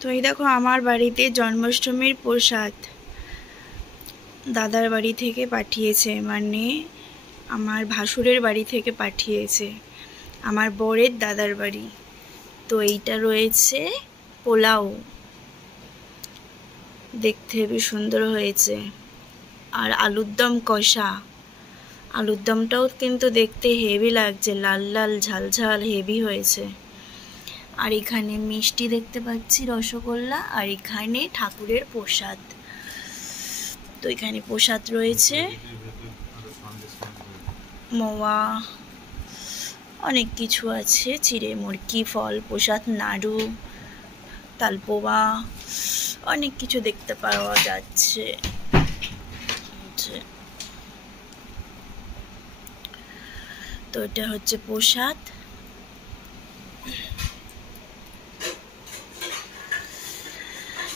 তো এই দেখো আমার বাড়িতে জন্মাষ্টমীর প্রসাদ দাদার বাড়ি থেকে পাঠিয়েছে, মানে আমার ভাসুরের বাড়ি থেকে পাঠিয়েছে, আমার বরের দাদার বাড়ি। তো এইটা রয়েছে পোলাও, দেখতে হেবি সুন্দর হয়েছে। আর আলুর দম কষা, আলুর দমটাও কিন্তু দেখতে হেভি লাগছে, লাল লাল ঝাল ঝাল হেভি হয়েছে। আর এখানে মিষ্টি দেখতে পাচ্ছি, রসগোল্লা, আর এখানে ঠাকুরের প্রসাদ। তো এখানে প্রসাদ রয়েছে মোয়া, অনেক কিছু আছে, চিড়ে মুরকি, ফল প্রসাদ, নাড়ু, তালপোয়া, অনেক কিছু দেখতে পাওয়া যাচ্ছে। তো এটা হচ্ছে প্রসাদ।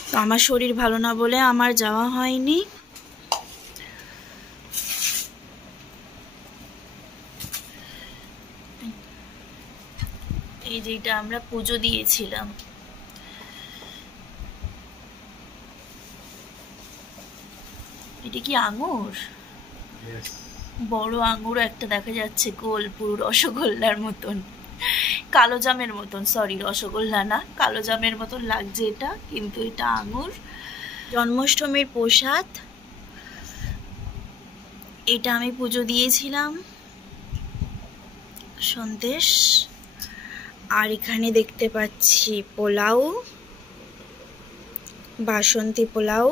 তো আমার শরীর ভালো না বলে আমার যাওয়া হয়নি। এই যেটা আমরা পুজো দিয়েছিলাম, এটা কি আঙুর? বড় আঙুর একটা দেখা যাচ্ছে, গোল, পুরো রসগোল্লার মতন, কালো জামের মতন, সরি রসগোল্লা না, কালো জামের মতন লাগছে এটা, কিন্তু এটা আঙুর। জন্মাষ্টমীর প্রসাদ এটা আমি পুজো দিয়েছিলাম, সন্দেশ। আর এখানে দেখতে পাচ্ছি পোলাও, বাসন্তী পোলাও,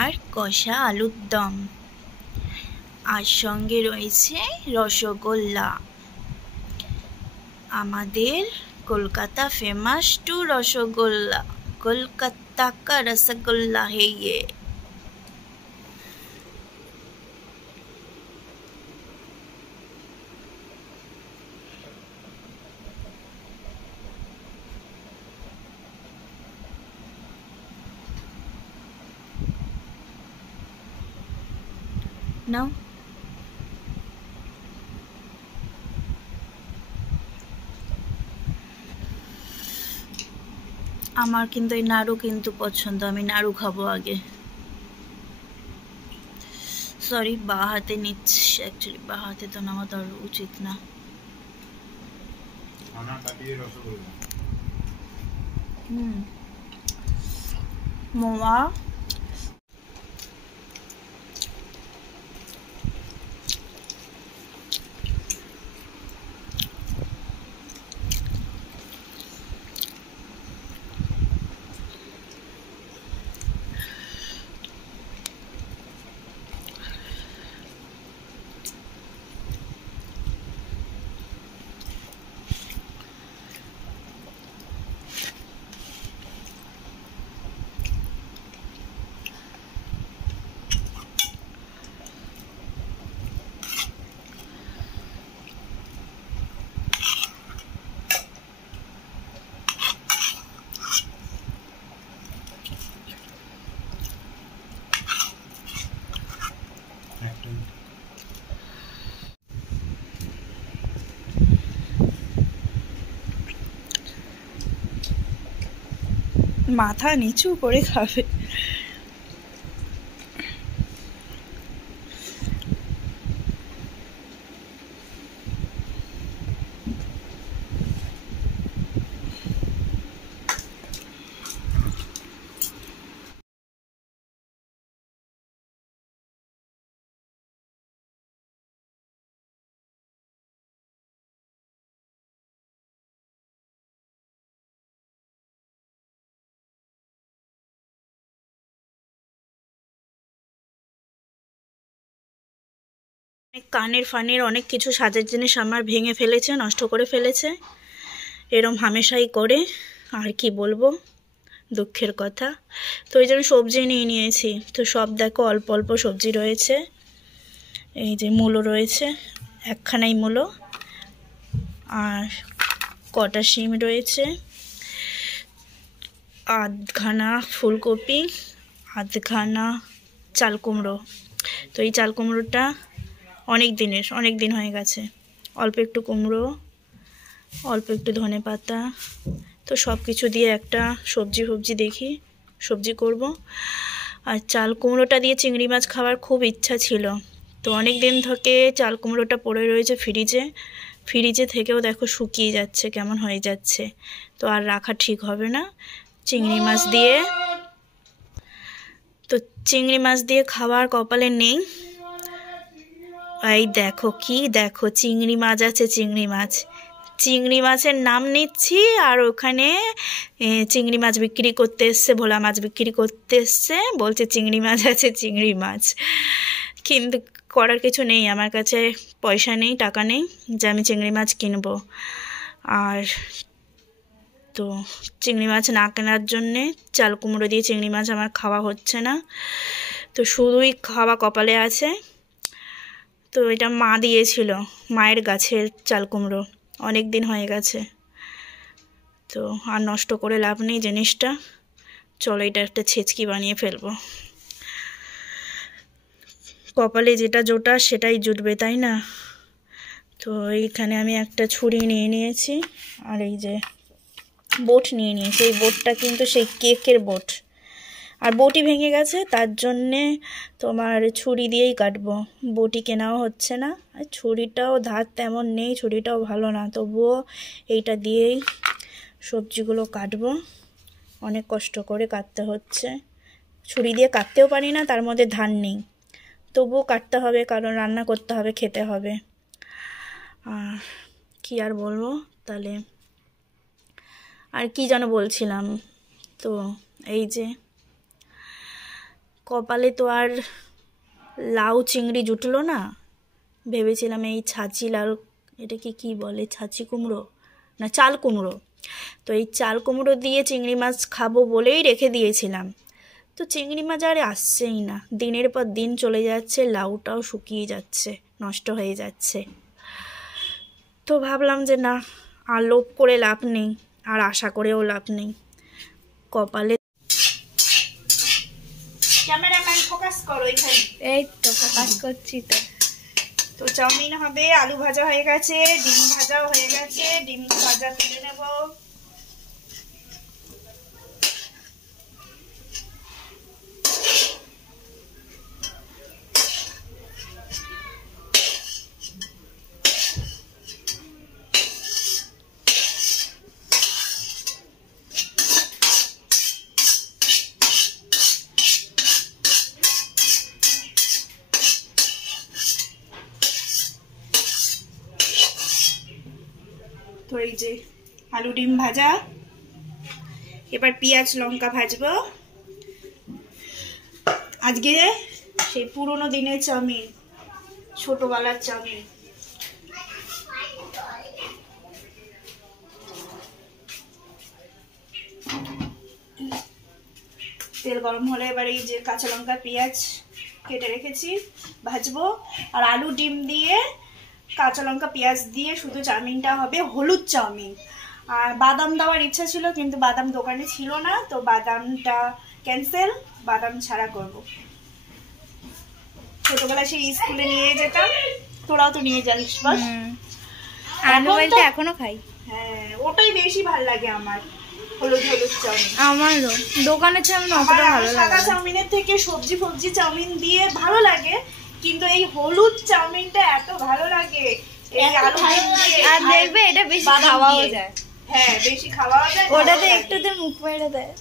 আর কষা আলুর দম, আর সঙ্গে রয়েছে রসগোল্লা, আমাদের কলকাতা ফেমাস টু রসগোল্লা, কলকাতা কা রসগোল্লা হে ইয়ে। নাও, আমার কিন্তু এই নাড়ু কিন্তু পছন্দ, আমি নাড়ু খাবো আগে। সরি, বা হাতে নিচ্ছি, অ্যাকচুয়ালি বা হাতে তো নেওয়া তো উচিত না। মোয়া, মাথা নিচু করে খাবে। কানের ফানের অনেক কিছু সাজের জিনিস আমার ভেঙে ফেলেছে, নষ্ট করে ফেলেছে, এরম হামেশাই করে, আর কি বলবো, দুঃখের কথা। তো এই জন্য সবজি নিয়ে নিয়েছি। তো সব দেখো অল্প অল্প সবজি রয়েছে, এই যে মূলো রয়েছে, একখানাই মূলো, আর কটা শিম রয়েছে, আধখানা ফুলকপি, আধখানা চাল কুমড়ো। তো এই চাল কুমড়োটা অনেক দিন হয়ে গেছে। অল্প একটু কুমড়ো, অল্প একটু ধনে পাতা, তো সব কিছু দিয়ে একটা সবজি দেখি, সবজি করব। আর চাল কুমড়োটা দিয়ে চিংড়ি মাছ খাওয়ার খুব ইচ্ছা ছিল। তো অনেক দিন থেকে চাল কুমড়োটা পড়ে রয়েছে ফ্রিজে থেকেও দেখো শুকিয়ে যাচ্ছে, কেমন হয়ে যাচ্ছে। তো আর রাখা ঠিক হবে না। চিংড়ি মাছ দিয়ে খাওয়ার কপালে নেই। এই দেখো চিংড়ি মাছ আছে, চিংড়ি মাছের নাম নিচ্ছি, আর ওখানে চিংড়ি মাছ বিক্রি করতে এসছে, ভোলা মাছ বিক্রি করতে এসছে, বলছে চিংড়ি মাছ আছে, চিংড়ি মাছ। কিন্তু করার কিছু নেই, আমার কাছে পয়সা নেই, টাকা নেই যে আমি চিংড়ি মাছ কিনবো। আর তো চিংড়ি মাছ না কেনার জন্যে চাল কুমড়ো দিয়ে চিংড়ি মাছ আমার খাওয়া হচ্ছে না। তো শুধুই খাওয়া কপালে আছে। তো এটা মা দিয়েছিল, মায়ের গাছের চাল কুমড়ো, অনেক দিন হয়ে গেছে। তো আর নষ্ট করে লাভ নেই জিনিসটা। চলো এটা একটা ছেচকি বানিয়ে ফেলবো। কপালে যেটা জোটা সেটাই জুটবে, তাই না? তো এইখানে আমি একটা ছুরি নিয়ে নিয়েছি, আর এই যে বোট নিয়ে নিয়েছি। এই বোটটা কিন্তু সেই কেকের বোট, আর বটি ভেঙে গেছে, তার জন্যে তোমার ছুরি দিয়েই কাটবো। বটি কেনাও হচ্ছে না, আর ছুরিটাও ধার তেমন নেই, ছুরিটাও ভালো না, তবুও এইটা দিয়েই সবজিগুলো কাটবো। অনেক কষ্ট করে কাটতে হচ্ছে, ছুরি দিয়ে কাটতেও পারি না, তার মধ্যে ধার নেই, তবুও কাটতে হবে, কারণ রান্না করতে হবে, খেতে হবে। আর কি আর বলবো তাহলে, আর কি যেন বলছিলাম। তো এই যে কপালে তো আর লাউ চিংড়ি জুটলো না, ভেবেছিলাম এই ছাঁচি লাউ, এটাকে কি বলে, ছাঁচি কুমড়ো না চাল কুমড়ো। তো এই চাল কুমড়ো দিয়ে চিংড়ি মাছ খাবো বলেই রেখে দিয়েছিলাম। তো চিংড়ি মাছ আর আসছেই না, দিনের পর দিন চলে যাচ্ছে, লাউটাও শুকিয়ে যাচ্ছে, নষ্ট হয়ে যাচ্ছে। তো ভাবলাম যে না, আর লোভ করে লাভ নেই, আর আশা করেও লাভ নেই। কপালে ক্যামেরাম্যান ফোকাস করো এখানে। এই তো ফোকাস করছি। তো চাউমিন হবে, আলু ভাজা হয়ে গেছে, ডিম ভাজাও হয়ে গেছে, ডিম ভাজা তুলে নেব। তো এই যে আলু ডিম ভাজা, এবার পেঁয়াজ লঙ্কা ভাজবো। আজকে সেই পুরোনো দিনের চাউমিন, ছোটবেলার চাউমিন। তেল গরম হলে এবার এই যে কাঁচা লঙ্কা পেঁয়াজ কেটে রেখেছি ভাজবো। আর আলু ডিম দিয়ে কাঁচা লঙ্কা পেঁয়াজ দিয়ে শুধু চাউমিনটা হবে হলুদ চাউমিন। আর বাদাম দেওয়ার ইচ্ছা ছিল, কিন্তু বাদাম দোকানে ছিল না, তো বাদামটা ক্যান্সেল, বাদাম ছাড়া করব। ছোটবেলায় সেই স্কুলে নিয়ে যেতাম, তোরাও তো নিয়ে যাস বল। এখনো খাই। হ্যাঁ, ওটাই বেশি ভালো লাগে আমার, হলুদ চাউমিন। আমারও দোকানের চাউমিন অতটা ভালো লাগে না। সাদা চাউমিনের থেকে সবজি চাউমিন দিয়ে ভালো লাগে, কিন্তু এই হলুদ চাউমিনটা এত ভালো লাগে। এই আলু দিয়ে আর দেখবে এটা বেশি খাওয়াও যায়। হ্যাঁ, বেশি খাওয়াও যায়, ওটাতে একটুতে মুখ মেরে দেয়।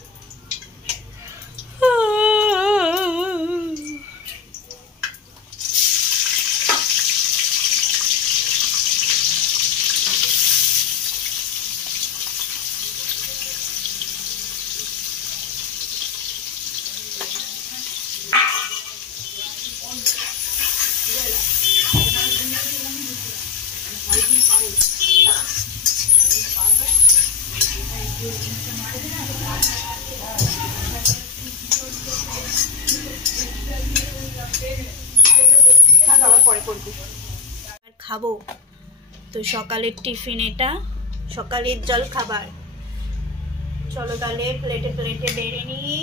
খাবো। তো সকালের টিফিন, এটা সকালের জল খাবার। চলো তাহলে প্লেটে বেড়ে নিই।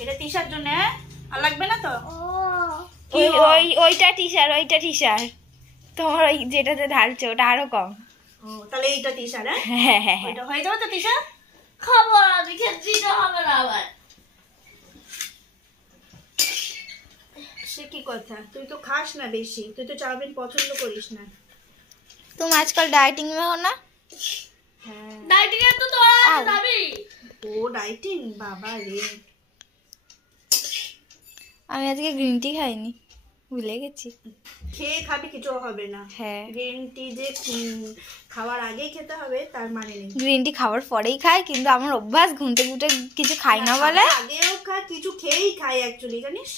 এটা তিশার জন্য, আর লাগবে না তো? ওইটা টিশার, তোমার ওই যেটাতে ঢালছে ওটা আরো কম। ও তাহলে এইটা তিশার, হ্যাঁ হ্যাঁ হ্যাঁ এটা হয়ে যাবে তো তিশা? খাবো আমি, খেতে হবে না আবার। সে কি কথা, তুই তো খাস না বেশি, তুই তো চাউমিন পছন্দ করিস না। तुम आजकल डाइटिंग में हो ना? হ্যাঁ ডাইটিং এ তো তোরা আউ। যাবি। ও ডাইটিং, বাবা রে। আমি আজকে গ্রিন টি খাইনি, ভুলে গেছি। খেয়ে খাবি কিছু হবে না। হ্যাঁ গ্রিন টি যে খাওয়ার আগে খেতে হবে তার মানে নেই। গ্রিন টি খাওয়ার পরেই খাই, কিন্তু আমার অভ্যাস ঘুমতে ঘুমতে কিছু খাই না বলে। আগেও খা, কিছু খেয়েই খাই অ্যাকচুয়ালি, জানিস?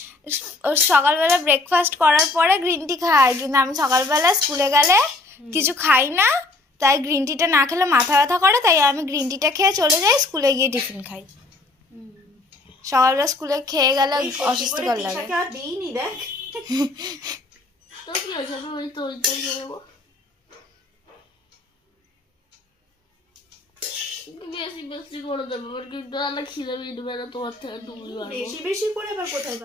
সকালবেলা ব্রেকফাস্ট করার পরে গ্রিন টি খাই, কিন্তু আমি সকালবেলা স্কুলে গেলে কিছু খাই না, তাই গ্রিন টিটা না খেলে মাথা ব্যথা করে, তাই আমি গ্রিন টিটা খেয়ে চলে যাই, স্কুলে গিয়ে টিফিন খাই। সকালবেলা স্কুলে খেয়ে গেলে এই সত্যি করে অস্বস্তিকর লাগে। তিশাকে আর দিইনি দেখ। তো কি হয়েছে, আমি ওই তো ওইটাই করবো। বেশি বেশি করে দেবো, কিন্তু আলাদা খিদে মিটবে না তোমার থেকে, তুমি বেশি বেশি করে আবার কোথায়